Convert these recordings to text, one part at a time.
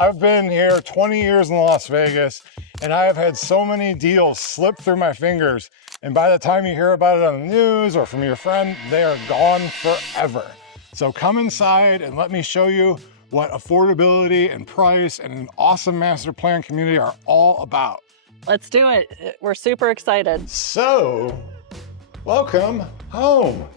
I've been here 20 years in Las Vegas, and I have had so many deals slip through my fingers. And by the time you hear about it on the news or from your friend, they are gone forever. So come inside and let me show you what affordability and price and an awesome master plan community are all about. Let's do it. We're super excited. So, welcome home.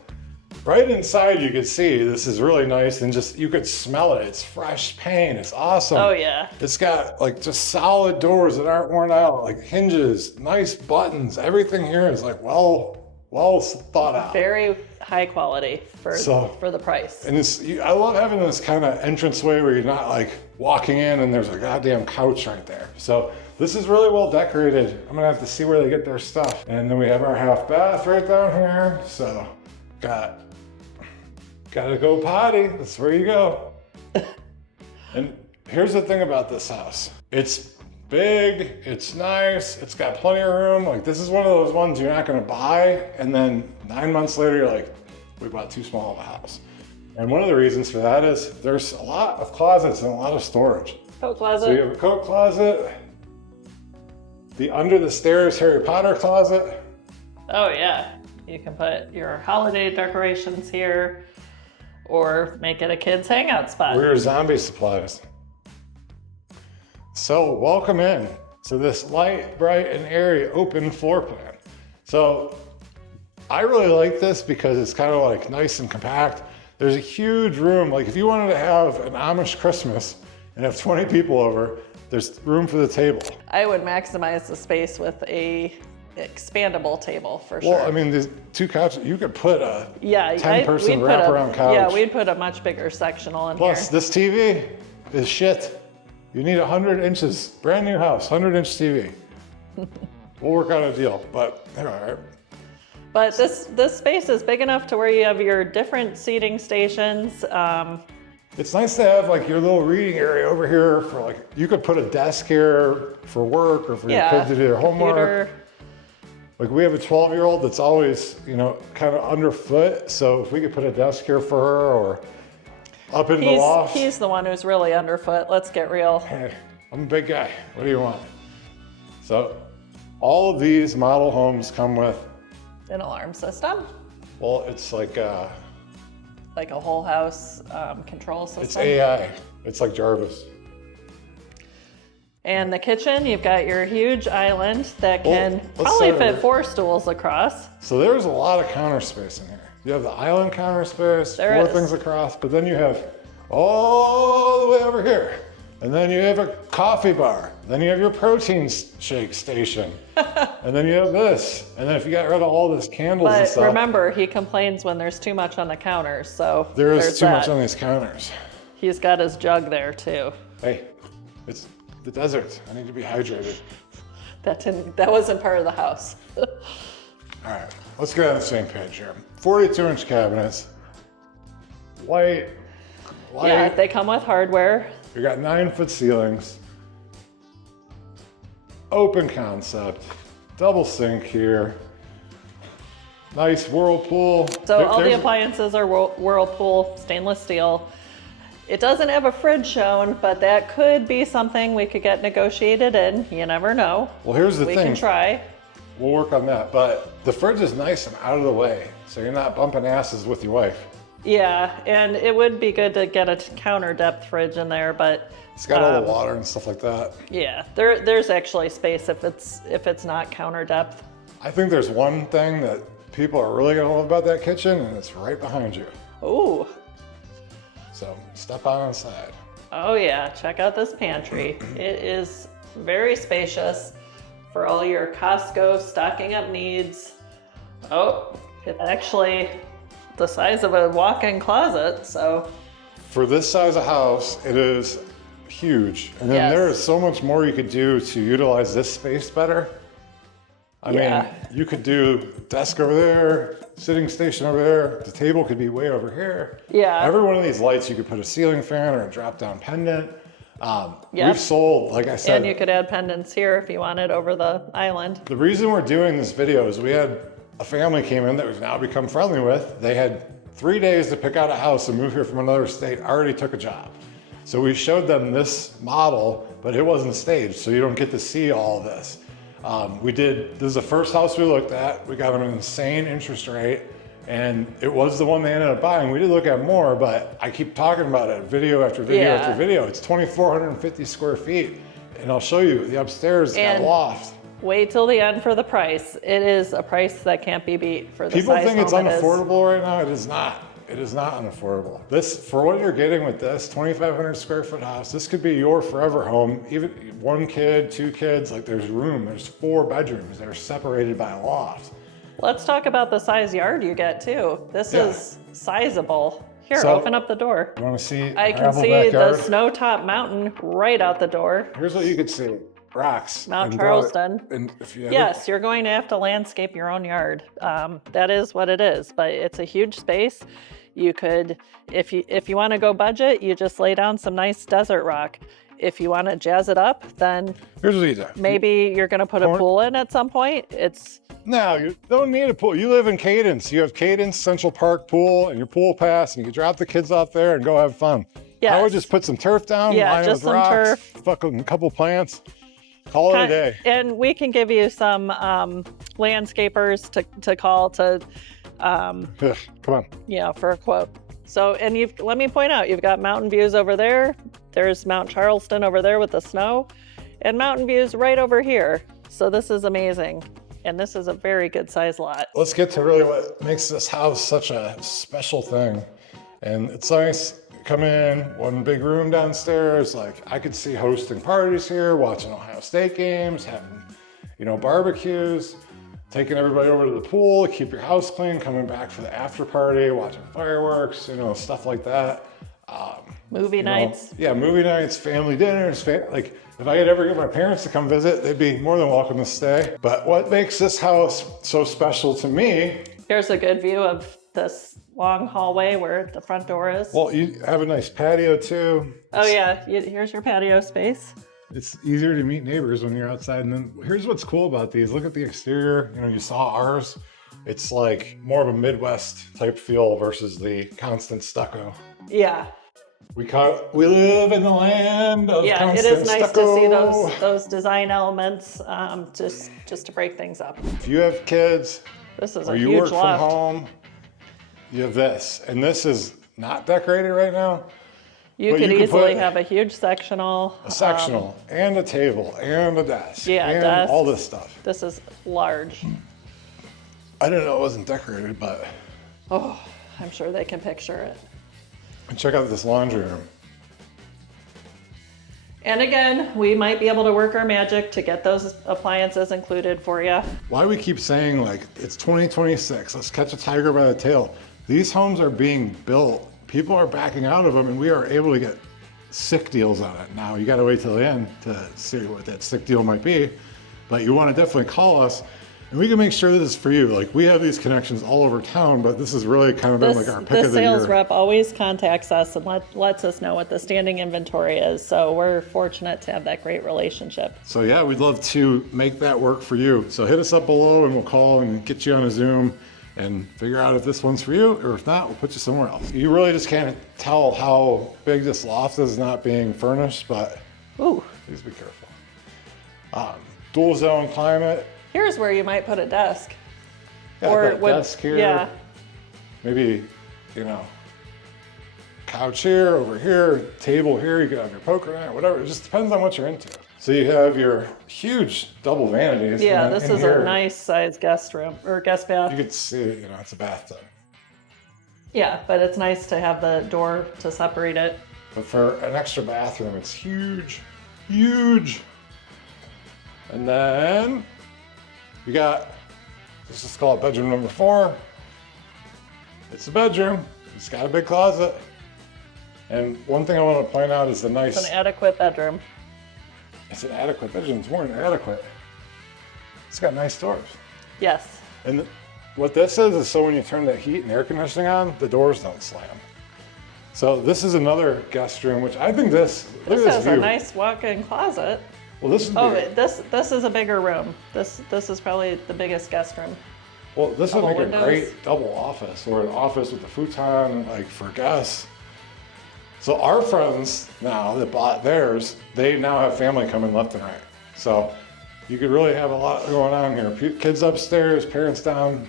Right inside you can see this is really nice, and just you could smell it. It's fresh paint, it's awesome. Oh yeah. It's got like just solid doors that aren't worn out, like hinges, nice buttons. Everything here is like well thought out. Very high quality for the price. And I love having this kind of entranceway where you're not like walking in and there's a goddamn couch right there. So this is really well decorated. I'm gonna have to see where they get their stuff. And then we have our half bath right down here. So gotta go potty, that's where you go. And here's the thing about this house. It's big, it's nice, it's got plenty of room. Like this is one of those ones you're not gonna buy and then 9 months later you're like, we bought too small of a house. And one of the reasons for that is there's a lot of closets and a lot of storage. Coat closet. So you have a coat closet, the under the stairs Harry Potter closet. Oh yeah, you can put your holiday decorations here or make it a kid's hangout spot. Weird zombie supplies. So welcome in to this light, bright, and airy open floor plan. So I really like this because it's kind of like nice and compact. There's a huge room. Like if you wanted to have an Amish Christmas and have 20 people over, there's room for the table. I would maximize the space with a expandable table for sure. Well, I mean, these two couches, you could put a 10-person we'd put wraparound couch. Yeah, we'd put a much bigger sectional in here. Plus, this TV is shit. You need 100 inches, brand new house, 100-inch TV. We'll work out a deal, but they're all right. But this space is big enough to where you have your different seating stations. It's nice to have like your little reading area over here for like, you could put a desk here for work or for your kids to do their homework. Like we have a 12-year-old that's always, you know, kind of underfoot. So if we could put a desk here for her or up in the loft. He's the one who's really underfoot. Let's get real. Hey, I'm a big guy. What do you want? So all of these model homes come with an alarm system. Well, it's like a whole house control system. It's AI. It's like Jarvis. And the kitchen, you've got your huge island that can probably fit 4 stools across. So there's a lot of counter space in here. You have the island counter space, 4 things across, but then you have all the way over here. And then you have a coffee bar. Then you have your protein shake station. And then you have this. And then if you got rid of all this candles and stuff. But remember, he complains when there's too much on the counters, so there is too much on these counters. He's got his jug there too. Hey, it's the desert. I need to be hydrated. That wasn't part of the house. All right, let's get on the same page here. 42-inch cabinets, white. Yeah, they come with hardware. We got 9-foot ceilings, open concept, double sink here, nice Whirlpool. So all the appliances are Whirlpool stainless steel. It doesn't have a fridge shown, but that could be something we could get negotiated in. You never know. Well, here's the thing. We can try. We'll work on that, but the fridge is nice and out of the way, so you're not bumping asses with your wife. Yeah, and it would be good to get a counter depth fridge in there, but it's got all the water and stuff like that. Yeah, there's actually space if it's not counter depth. I think there's one thing that people are really gonna love about that kitchen, and it's right behind you. Ooh. So step on inside. Oh yeah, check out this pantry. It is very spacious for all your Costco stocking up needs. Oh, it's actually the size of a walk-in closet, so. For this size of house, it is huge. And then there is so much more you could do to utilize this space better. I mean, you could do desk over there, sitting station over there. The table could be way over here. Yeah. Every one of these lights, you could put a ceiling fan or a drop-down pendant. We've sold, like I said. And you could add pendants here if you wanted over the island. The reason we're doing this video is we had a family came in that we've now become friendly with. They had 3 days to pick out a house and move here from another state, already took a job. So we showed them this model, but it wasn't staged, so you don't get to see all of this. This is the first house we looked at. We got an insane interest rate, and it was the one they ended up buying. We did look at more, but I keep talking about it, video after video after video. It's 2,450 square feet, and I'll show you the upstairs got a loft. Wait till the end for the price. It is a price that can't be beat for the People size think it's home unaffordable right now. It is not. It is not unaffordable. This, for what you're getting with this 2,500 square foot house, this could be your forever home. Even 1 kid, 2 kids, like there's room. There's 4 bedrooms that are separated by a loft. Let's talk about the size yard you get too. This is sizable. Here, open up the door. You want to see? I can see the snow-topped mountain right out the door. Here's what you can see. Rocks. Mount Charleston. And if you yes, you're going to have to landscape your own yard. That is what it is, but it's a huge space. You could, if you want to go budget, you just lay down some nice desert rock. If you want to jazz it up, then here's what you do. Maybe you're going to put a pool in at some point. No, you don't need a pool. You live in Cadence. You have Cadence Central Park pool and your pool pass, and you can drop the kids off there and go have fun. Yes. I would just put some turf down, line just with some rocks, turf. Fucking a couple plants. Call it a day. And we can give you some landscapers to call to, come on. Yeah, for a quote. So, and let me point out, you've got mountain views over there. There's Mount Charleston over there with the snow, and mountain views right over here. So this is amazing. And this is a very good size lot. Let's get to really what makes this house such a special thing. And it's nice. Come in, 1 big room downstairs. Like I could see hosting parties here, watching Ohio State games, having, barbecues, taking everybody over to the pool, keep your house clean, coming back for the after party, watching fireworks, stuff like that. Movie nights. Yeah, movie nights, family dinners. Like if I could ever get my parents to come visit, they'd be more than welcome to stay. But what makes this house so special to me? Here's a good view of this long hallway where the front door is. Well, you have a nice patio too. Oh yeah, here's your patio space. It's easier to meet neighbors when you're outside. And then here's what's cool about these. Look at the exterior. You saw ours. It's like more of a Midwest type feel versus the constant stucco. Yeah. We live in the land of constant it is nice stucco. to see those design elements just to break things up. If you have kids, this is or a you huge work loft. from home, you have this. And this is not decorated right now. You could easily have a huge sectional. A sectional and a table and a desk. Yeah, and desk. all this stuff. This is large. I didn't know it wasn't decorated, but. Oh, I'm sure they can picture it. And check out this laundry room. And again, we might be able to work our magic to get those appliances included for you. Why we keep saying it's 2026, let's catch a tiger by the tail. These homes are being built. People are backing out of them, and we are able to get sick deals on it. Now, you got to wait till the end to see what that sick deal might be, but you want to definitely call us, and we can make sure this is for you. We have these connections all over town, but this has really kind of been our pick of the year. The sales rep always contacts us and lets us know what the standing inventory is, so we're fortunate to have that great relationship. So yeah, we'd love to make that work for you. So hit us up below, and we'll call and get you on a Zoom and figure out if this one's for you, or if not, we'll put you somewhere else. You really just can't tell how big this loft is not being furnished, but please be careful. Dual zone climate. Here's where you might put a desk. Yeah, or desk here. Yeah. Maybe, couch here, over here, table here. You could have your poker night, whatever. It just depends on what you're into. So you have your huge double vanities. Yeah, this is a nice size guest room or guest bath. You could see, it's a bathtub. Yeah, but it's nice to have the door to separate it. But for an extra bathroom, it's huge, huge. And then you got, let's just call it bedroom number 4. It's a bedroom. It's got a big closet. And one thing I want to point out is It's an adequate bedroom. It's an adequate bedroom. It's more than adequate. It's got nice doors. Yes. And what this is so when you turn the heat and air conditioning on, the doors don't slam. So this is another guest room, which I think this has a nice walk-in closet. Well, this is this is a bigger room. This is probably the biggest guest room. Well, this would make a great double office, or an office with a futon, for guests. So our friends now that bought theirs, they now have family coming left and right. So you could really have a lot going on here. Kids upstairs, parents down,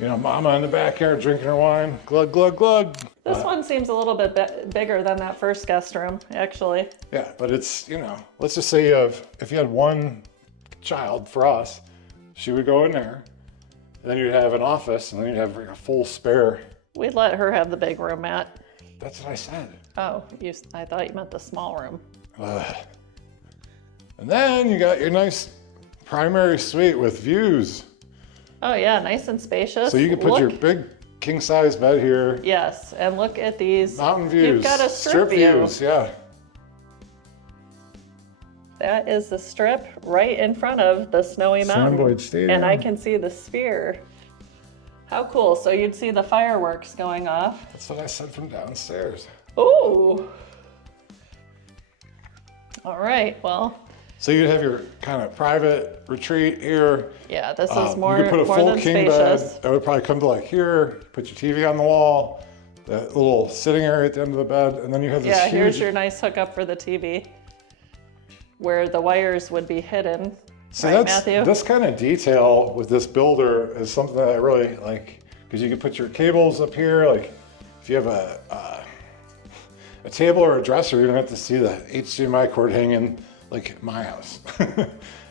you know, mama in the backyard drinking her wine, glug, glug, glug. This one seems a little bit bigger than that first guest room, actually. Yeah, but it's, you know, let's just say if you had one child, for us, she would go in there, and then you'd have an office, and then you'd have like a full spare. We'd let her have the big room, Matt. That's what I said. Oh, I thought you meant the small room. And then you got your nice primary suite with views. Oh yeah, nice and spacious. So you can put your big king size bed here. Yes, and look at these. Mountain views. You've got a strip view. Views, yeah. That is the strip right in front of the snowy mountain. Sandboyd Stadium. And I can see the sphere. How cool. So you'd see the fireworks going off. That's what I said from downstairs. Ooh. All right, well. So you'd have your kind of private retreat here. Yeah, this is more, you could put a more full than king spacious. bed. That would probably come to like here, put your TV on the wall, that little sitting area at the end of the bed, and then you have this huge... here's your nice hookup for the TV, where the wires would be hidden. So right, that's, Matthew? this kind of detail with this builder is something that I really like, because you can put your cables up here. Like if you have a table or a dresser, you don't have to see the HDMI cord hanging like at my house.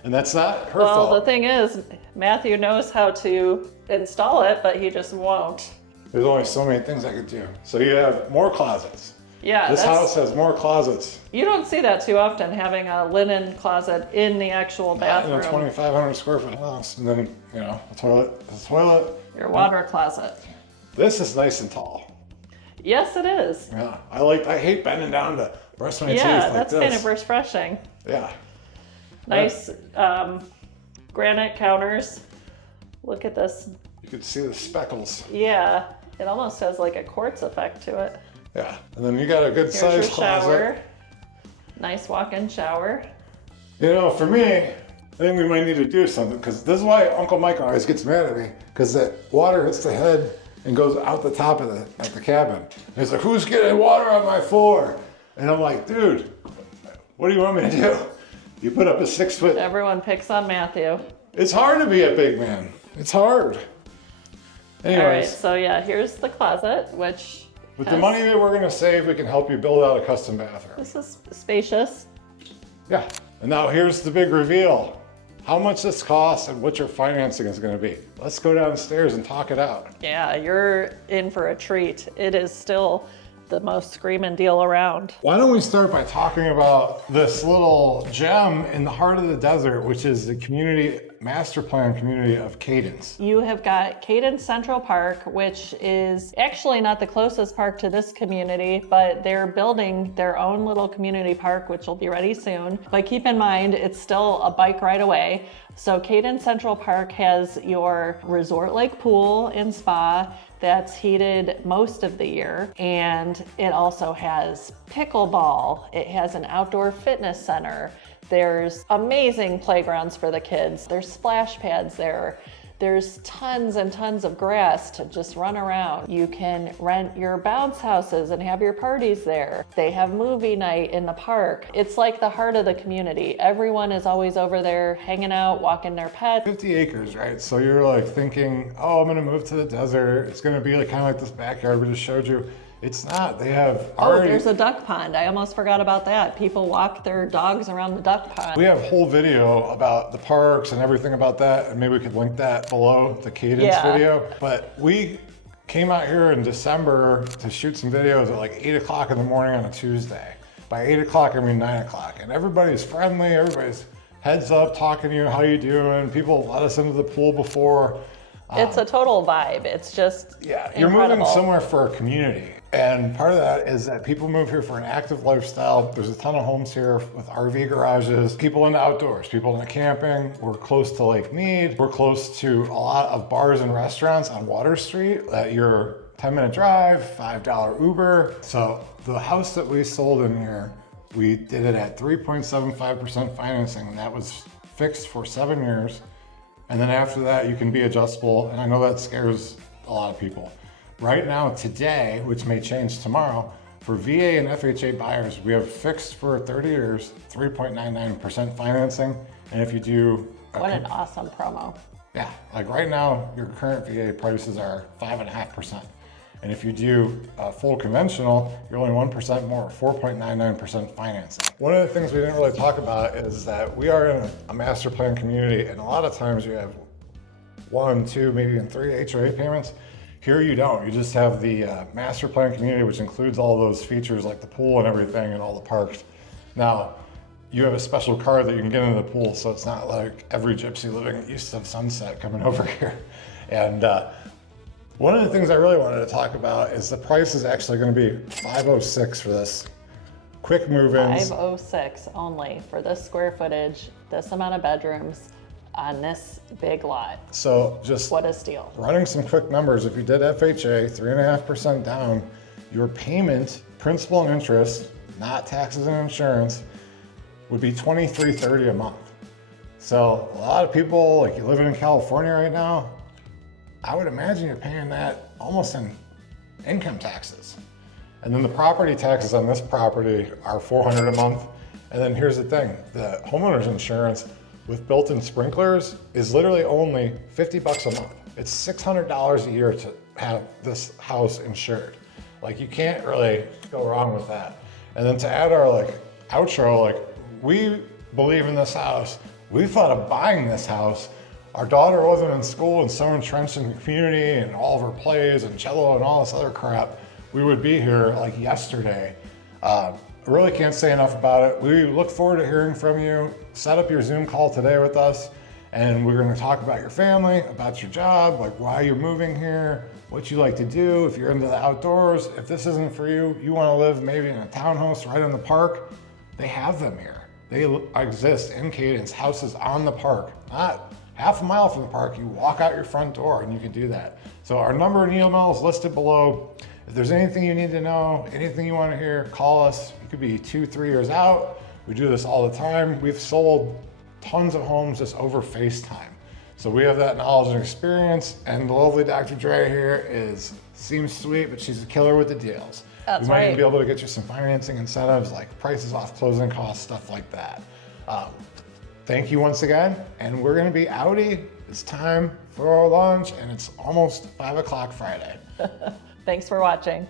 And that's not her fault. Well, the thing is, Matthew knows how to install it, but he just won't. There's only so many things I could do. So you have more closets. Yeah, This house has more closets. You don't see that too often, having a linen closet in the actual bathroom. In a 2,500 square foot house. And then, you know, a toilet. Your water closet. This is nice and tall. Yes, it is. Yeah, I hate bending down to brush my teeth like Yeah, that's this. kind of refreshing. Yeah. Nice granite counters. Look at this. You can see the speckles. Yeah, it almost has like a quartz effect to it. Yeah, and then you got a good Here's sized your closet. shower. Nice walk-in shower. You know, for me, I think we might need to do something, because this is why Uncle Mike always gets mad at me, because that water hits the head and goes out the top of the cabin. And he's like, who's getting water on my floor? And I'm like, dude, what do you want me to do? You put up a 6 foot... Everyone picks on Matthew. It's hard to be a big man. It's hard. Anyways. All right, so yeah, here's the closet, which With the money that we're gonna save, we can help you build out a custom bathroom. this is spacious. Yeah, and now here's the big reveal. How much this costs and what your financing is gonna be. Let's go downstairs and talk it out. Yeah, you're in for a treat. It is still the most screaming deal around. Why don't we start by talking about this little gem in the heart of the desert, which is the community, master plan community of Cadence. You have got Cadence Central Park, which is actually not the closest park to this community, but they're building their own little community park, which will be ready soon. But keep in mind, it's still a bike ride away. So Cadence Central Park has your resort-like pool and spa that's heated most of the year. And it also has pickleball. It has an outdoor fitness center. There's amazing playgrounds for the kids. There's splash pads there. There's tons and tons of grass to just run around. You can rent your bounce houses and have your parties there. They have movie night in the park. It's like the heart of the community. Everyone is always over there hanging out, walking their pets. 50 acres, right? So you're like thinking, oh, I'm gonna move to the desert. It's gonna be like kind of like this backyard we just showed you. It's not. They have already... Oh, there's a duck pond. I almost forgot about that. People walk their dogs around the duck pond. We have a whole video about the parks and everything about that, and maybe we could link that below the Cadence video. But we came out here in December to shoot some videos at like 8 o'clock in the morning on a Tuesday. By 8 o'clock, I mean 9 o'clock. And everybody's friendly, everybody's heads up, talking to you, how you doing? People let us into the pool before. It's a total vibe. It's just you're incredible. moving somewhere for a community. And part of that is that people move here for an active lifestyle. There's a ton of homes here with RV garages, people into outdoors, people into camping. We're close to Lake Mead. We're close to a lot of bars and restaurants on Water Street at your 10-minute drive, $5 Uber. So the house that we sold in here, we did it at 3.75% financing, and that was fixed for 7 years. And then after that, you can be adjustable. And I know that scares a lot of people. Right now, today, which may change tomorrow, For VA and FHA buyers, we have fixed for 30 years, 3.99% financing. And if you do... What an awesome promo. Yeah, like right now, your current VA prices are 5.5%. And if you do full conventional, you're only 1% more, 4.99% financing. One of the things we didn't really talk about is that we are in a master plan community, and a lot of times you have 1, 2, maybe even 3 HOA payments. Here you don't. You just have the master plan community, which includes all those features like the pool and everything and all the parks. Now, you have a special card that you can get into the pool, so it's not like every gypsy living east of Sunset coming over here. And one of the things I really wanted to talk about is the price is actually going to be $506 for this. Quick move-ins. $506 only for this square footage, this amount of bedrooms on this big lot. So just what a steal. Running some quick numbers, if you did FHA, 3.5% down, your payment, principal and interest, not taxes and insurance, would be $23.30 a month. So a lot of people, like you living in California right now, I would imagine you're paying that almost in income taxes. And then the property taxes on this property are $400 a month. And then here's the thing, the homeowner's insurance with built-in sprinklers is literally only $50 a month. It's $600 a year to have this house insured. Like you can't really go wrong with that. And then to add our outro, we believe in this house. We thought of buying this house. Our daughter wasn't in school and so entrenched in the community and all of her plays and cello and all this other crap. We would be here yesterday. I really can't say enough about it. We look forward to hearing from you. Set up your Zoom call today with us, and we're going to talk about your family, about your job, why you're moving here, what you like to do, if you're into the outdoors. If this isn't for you, you want to live maybe in a townhouse right on the park, they have them here. They exist in Cadence, houses on the park, not half a mile from the park. You walk out your front door and you can do that. So our number and email is listed below. If there's anything you need to know, anything you want to hear, call us. You could be 2-3 years out. We do this all the time. We've sold tons of homes just over FaceTime. So we have that knowledge and experience. And the lovely Dr. Dre here seems sweet, but she's a killer with the deals. That's we might right. even be able to get you some financing incentives like prices off closing costs, stuff like that. Thank you once again. And we're going to be outie. It's time for our lunch and it's almost 5 o'clock Friday. Thanks for watching.